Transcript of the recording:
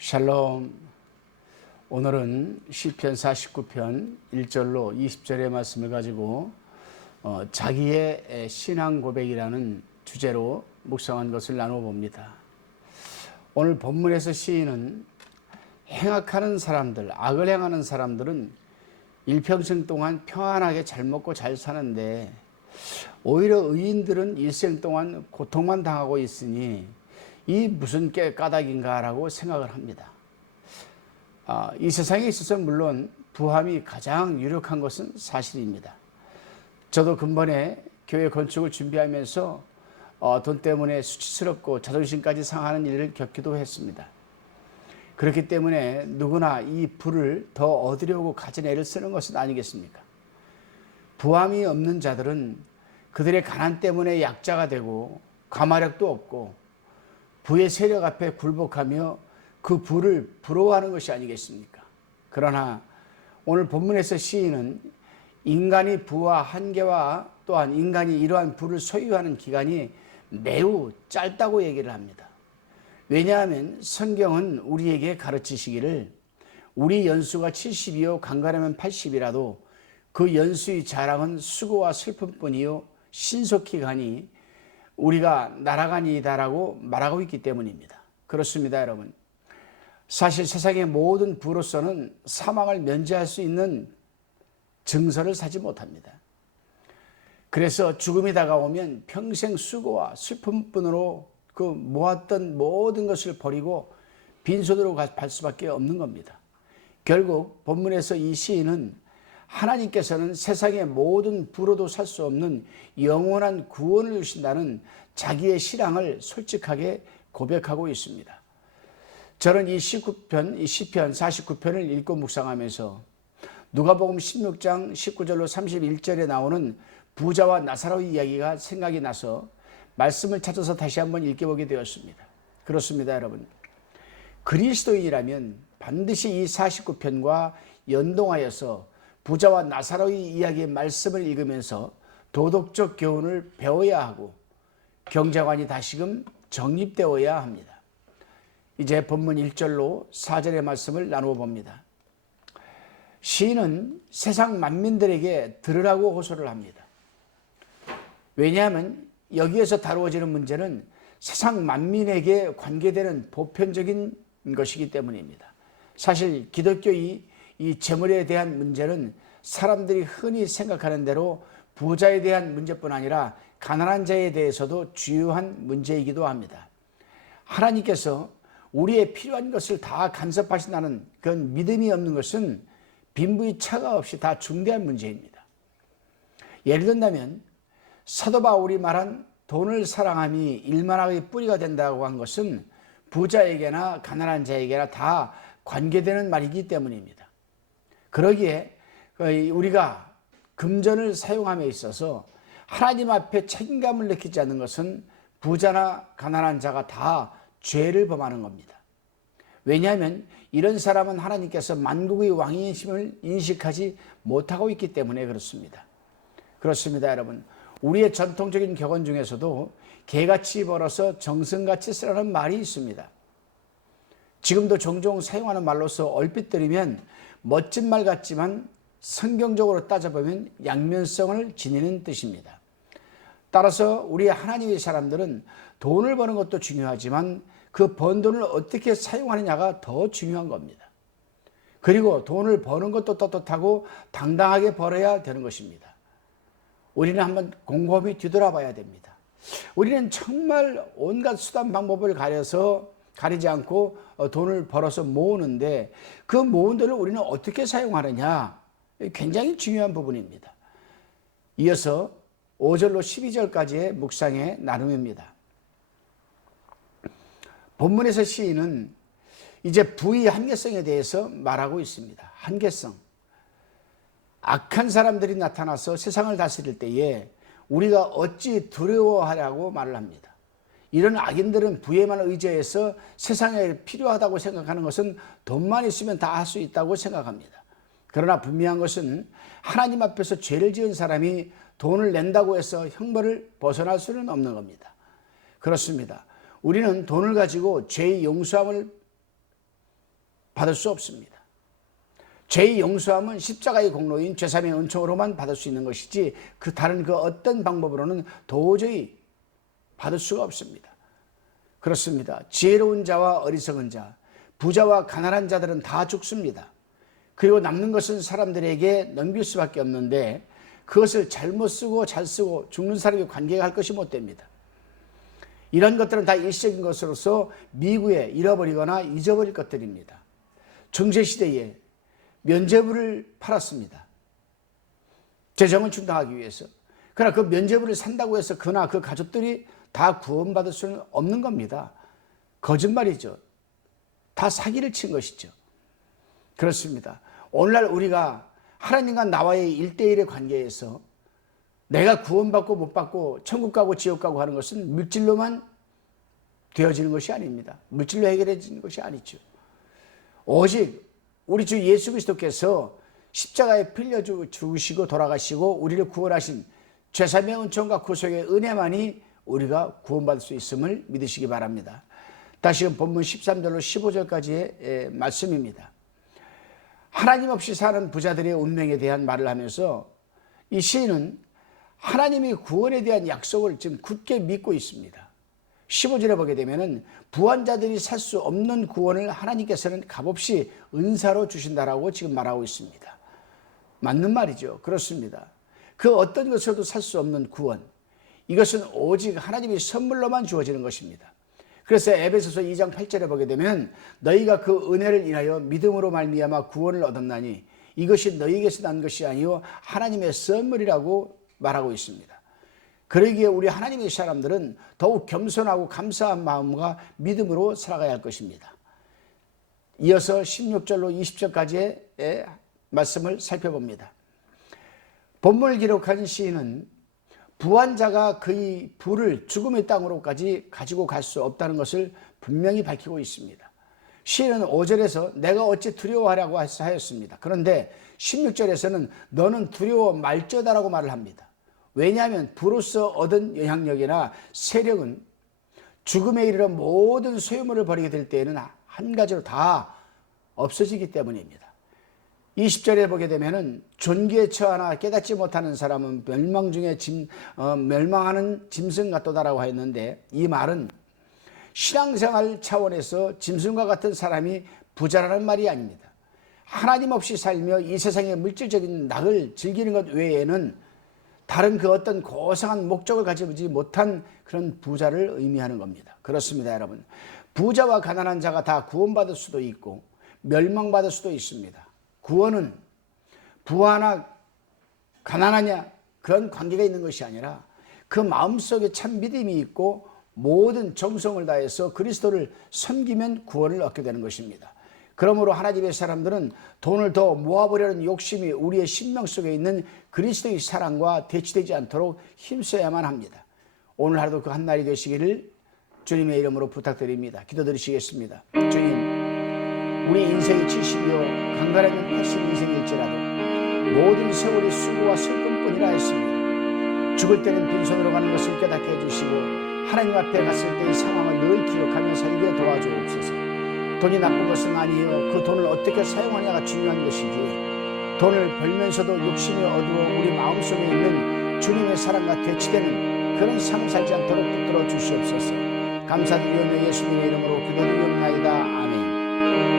샬롬. 오늘은 시편 49편 1절로 20절의 말씀을 가지고 자기의 신앙 고백이라는 주제로 묵상한 것을 나누어 봅니다. 오늘 본문에서 시인은 행악하는 사람들, 악을 행하는 사람들은 일평생 동안 평안하게 잘 먹고 잘 사는데 오히려 의인들은 일생 동안 고통만 당하고 있으니 이 무슨 까닭인가라고 생각을 합니다. 이 세상에 있어서 물론 부함이 가장 유력한 것은 사실입니다. 저도 근본에 교회 건축을 준비하면서 돈 때문에 수치스럽고 자존심까지 상하는 일을 겪기도 했습니다. 그렇기 때문에 누구나 이 부를 더 얻으려고 가진 애를 쓰는 것은 아니겠습니까? 부함이 없는 자들은 그들의 가난 때문에 약자가 되고 가마력도 없고 부의 세력 앞에 굴복하며 그 부를 부러워하는 것이 아니겠습니까? 그러나 오늘 본문에서 시인은 인간이 부와 한계와 또한 인간이 이러한 부를 소유하는 기간이 매우 짧다고 얘기를 합니다. 왜냐하면 성경은 우리에게 가르치시기를 우리 연수가 70이요 강건하면 80이라도 그 연수의 자랑은 수고와 슬픔뿐이요 신속히 가니 우리가 날아가니이다라고 말하고 있기 때문입니다. 그렇습니다, 여러분. 사실 세상의 모든 부로서는 사망을 면제할 수 있는 증서를 사지 못합니다. 그래서 죽음이 다가오면 평생 수고와 슬픔뿐으로 그 모았던 모든 것을 버리고 빈손으로 갈 수밖에 없는 겁니다. 결국 본문에서 이 시인은 하나님께서는 세상의 모든 부로도 살 수 없는 영원한 구원을 주신다는 자기의 신앙을 솔직하게 고백하고 있습니다. 저는 이 시편 49편을 읽고 묵상하면서 누가복음 16장 19절로 31절에 나오는 부자와 나사로의 이야기가 생각이 나서 말씀을 찾아서 다시 한번 읽어보게 되었습니다. 그렇습니다, 여러분. 그리스도인이라면 반드시 이 49편과 연동하여서 부자와 나사로의 이야기의 말씀을 읽으면서 도덕적 교훈을 배워야 하고 경제관이 다시금 정립되어야 합니다. 이제 본문 1절로 4절의 말씀을 나누어 봅니다. 시인은 세상 만민들에게 들으라고 호소를 합니다. 왜냐하면 여기에서 다루어지는 문제는 세상 만민에게 관계되는 보편적인 것이기 때문입니다. 사실 기독교의 이 재물에 대한 문제는 사람들이 흔히 생각하는 대로 부자에 대한 문제뿐 아니라 가난한 자에 대해서도 주요한 문제이기도 합니다. 하나님께서 우리의 필요한 것을 다 간섭하신다는 그런 믿음이 없는 것은 빈부의 차가 없이 다 중대한 문제입니다. 예를 든다면 사도 바울이 말한 돈을 사랑함이 일만하의 뿌리가 된다고 한 것은 부자에게나 가난한 자에게나 다 관계되는 말이기 때문입니다. 그러기에 우리가 금전을 사용함에 있어서 하나님 앞에 책임감을 느끼지 않는 것은 부자나 가난한 자가 다 죄를 범하는 겁니다. 왜냐하면 이런 사람은 하나님께서 만국의 왕이심을 인식하지 못하고 있기 때문에 그렇습니다. 그렇습니다, 여러분. 우리의 전통적인 격언 중에서도 개같이 벌어서 정성같이 쓰라는 말이 있습니다. 지금도 종종 사용하는 말로서 얼핏 들으면 멋진 말 같지만 성경적으로 따져보면 양면성을 지니는 뜻입니다. 따라서 우리 하나님의 사람들은 돈을 버는 것도 중요하지만 그 번 돈을 어떻게 사용하느냐가 더 중요한 겁니다. 그리고 돈을 버는 것도 떳떳하고 당당하게 벌어야 되는 것입니다. 우리는 한번 곰곰이 뒤돌아봐야 됩니다. 우리는 정말 온갖 수단 방법을 가리지 않고 돈을 벌어서 모으는데 그 모은 돈을 우리는 어떻게 사용하느냐 굉장히 중요한 부분입니다. 이어서 5절로 12절까지의 묵상의 나눔입니다. 본문에서 시인은 이제 부의 한계성에 대해서 말하고 있습니다. 한계성. 악한 사람들이 나타나서 세상을 다스릴 때에 우리가 어찌 두려워하라고 말을 합니다. 이런 악인들은 부에만 의지해서 세상에 필요하다고 생각하는 것은 돈만 있으면 다 할 수 있다고 생각합니다. 그러나 분명한 것은 하나님 앞에서 죄를 지은 사람이 돈을 낸다고 해서 형벌을 벗어날 수는 없는 겁니다. 그렇습니다. 우리는 돈을 가지고 죄의 용서함을 받을 수 없습니다. 죄의 용서함은 십자가의 공로인 죄사함의 은총으로만 받을 수 있는 것이지 다른 어떤 방법으로는 도저히 받을 수가 없습니다. 그렇습니다. 지혜로운 자와 어리석은 자, 부자와 가난한 자들은 다 죽습니다. 그리고 남는 것은 사람들에게 넘길 수밖에 없는데 그것을 잘못 쓰고 잘 쓰고 죽는 사람이 관계할 것이 못 됩니다. 이런 것들은 다 일시적인 것으로서 미국에 잃어버리거나 잊어버릴 것들입니다. 중세시대에 면죄부를 팔았습니다. 재정을 충당하기 위해서. 그러나 그 면죄부를 산다고 해서 그나 그 가족들이 다 구원받을 수는 없는 겁니다. 거짓말이죠. 다 사기를 친 것이죠. 그렇습니다. 오늘날 우리가 하나님과 나와의 1대1의 관계에서 내가 구원받고 못 받고 천국 가고 지옥 가고 하는 것은 물질로만 되어지는 것이 아닙니다. 물질로 해결해지는 것이 아니죠. 오직 우리 주 예수 그리스도께서 십자가에 필려 죽으시고 돌아가시고 우리를 구원하신 죄사함의 은총과 구속의 은혜만이 우리가 구원받을 수 있음을 믿으시기 바랍니다. 다시금 본문 13절로 15절까지의 말씀입니다. 하나님 없이 사는 부자들의 운명에 대한 말을 하면서 이 시인은 하나님의 구원에 대한 약속을 지금 굳게 믿고 있습니다. 15절에 보게 되면은 부한자들이 살 수 없는 구원을 하나님께서는 값없이 은사로 주신다라고 지금 말하고 있습니다. 맞는 말이죠. 그렇습니다. 그 어떤 것으로도 살 수 없는 구원, 이것은 오직 하나님의 선물로만 주어지는 것입니다. 그래서 에베소서 2장 8절에 보게 되면 너희가 그 은혜를 인하여 믿음으로 말미암아 구원을 얻었나니 이것이 너희에게서 난 것이 아니요 하나님의 선물이라고 말하고 있습니다. 그러기에 우리 하나님의 사람들은 더욱 겸손하고 감사한 마음과 믿음으로 살아가야 할 것입니다. 이어서 16절로 20절까지의 말씀을 살펴봅니다. 본문을 기록한 시인은 부한 자가 그의 부를 죽음의 땅으로까지 가지고 갈 수 없다는 것을 분명히 밝히고 있습니다. 시인은 5절에서 내가 어찌 두려워하라고 하였습니다. 그런데 16절에서는 너는 두려워 말쩌다라고 말을 합니다. 왜냐하면 부로서 얻은 영향력이나 세력은 죽음에 이르러 모든 소유물을 버리게 될 때에는 한 가지로 다 없어지기 때문입니다. 20절에 보게 되면은 존귀에 처하나 깨닫지 못하는 사람은 멸망 중에 멸망하는 짐승 같도다라고 했는데 이 말은 신앙생활 차원에서 짐승과 같은 사람이 부자라는 말이 아닙니다. 하나님 없이 살며 이 세상의 물질적인 낙을 즐기는 것 외에는 다른 어떤 고상한 목적을 가지지 못한 그런 부자를 의미하는 겁니다. 그렇습니다, 여러분. 부자와 가난한 자가 다 구원받을 수도 있고 멸망받을 수도 있습니다. 구원은 부하나 가난하냐 그런 관계가 있는 것이 아니라 그 마음속에 참 믿음이 있고 모든 정성을 다해서 그리스도를 섬기면 구원을 얻게 되는 것입니다. 그러므로 하나님의 사람들은 돈을 더 모아보려는 욕심이 우리의 심령 속에 있는 그리스도의 사랑과 대치되지 않도록 힘써야만 합니다. 오늘 하루도 그 한 날이 되시기를 주님의 이름으로 부탁드립니다. 기도드리시겠습니다. 주님, 우리 인생이 70이요 강간하면 80인생일지라도 모든 세월이 수고와 슬픔뿐이라 했습니다. 죽을 때는 빈손으로 가는 것을 깨닫게 해주시고 하나님 앞에 갔을 때의 상황을 늘 기억하며 살게 도와주옵소서. 돈이 나쁜 것은 아니에요. 그 돈을 어떻게 사용하냐가 중요한 것이지 돈을 벌면서도 욕심이 어두워 우리 마음속에 있는 주님의 사랑과 대치되는 그런 삶 살지 않도록 붙들어 주시옵소서. 감사드리며 예수님의 이름으로 기도드리옵나이다. 아멘.